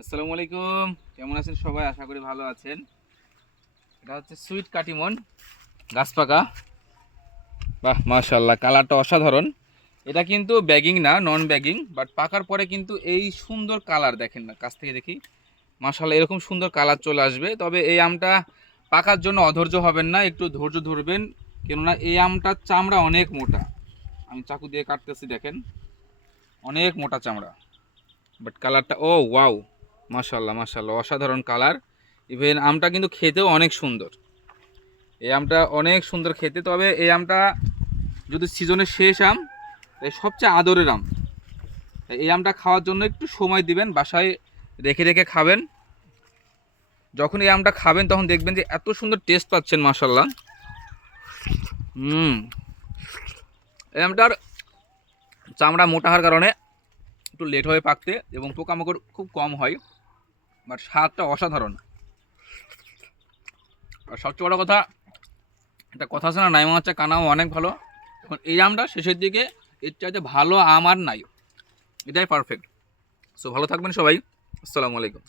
আসসালামু আলাইকুম, কেমন আছেন সবাই? আশা করি ভালো আছেন। এটা হচ্ছে সুইট কাটিমন, গাছ পাকা। বাহ, মাশাআল্লাহ, কালারটা অসাধারণ। এটা কিন্তু ব্যাগিং না, নন ব্যাগিং, বাট পাকার পরে কিন্তু এই সুন্দর কালার দেখেন না, কাছ থেকে দেখি। মাশাআল্লাহ, এরকম সুন্দর কালার চলে আসবে। তবে এই আমটা পাকার জন্য অধৈর্য হবেন না, একটু ধৈর্য ধরবেন, কেননা এই আমটার চামড়া অনেক মোটা। আমি চাকু দিয়ে কাটতেছি, দেখেন অনেক মোটা চামড়া। বাট কালারটা, ও ওয়াও, মাশাআল্লাহ মাশাআল্লাহ, অসাধারণ কালার। ইভেন আমটা কিন্তু খেতেও অনেক সুন্দর। এই আমটা অনেক সুন্দর খেতে। তবে এই আমটা যদি সিজনের শেষ আম, তাই সবচেয়ে আদরের আম। তাই এই আমটা খাওয়ার জন্য একটু সময় দিবেন, বাসায় রেখে রেখে খাবেন। যখন এই আমটা খাবেন তখন দেখবেন যে এত সুন্দর টেস্ট পাচ্ছেন, মাশাআল্লাহ। এই আমটার চামড়া মোটা হওয়ার কারণে একটু লেট হয়ে পাকতে এবং পোকামাকড় খুব কম হয়, বাট স্বাদটা অসাধারণ। আর সবচেয়ে বড় কথা, একটা কথা আছে না, নাই মাছ কানাও অনেক ভালো। এখন এই আমটা শেষের দিকে, এর চাইতে ভালো আম আর নাই। এটাই পারফেক্ট। সো ভালো থাকবেন সবাই। আসসালামু আলাইকুম।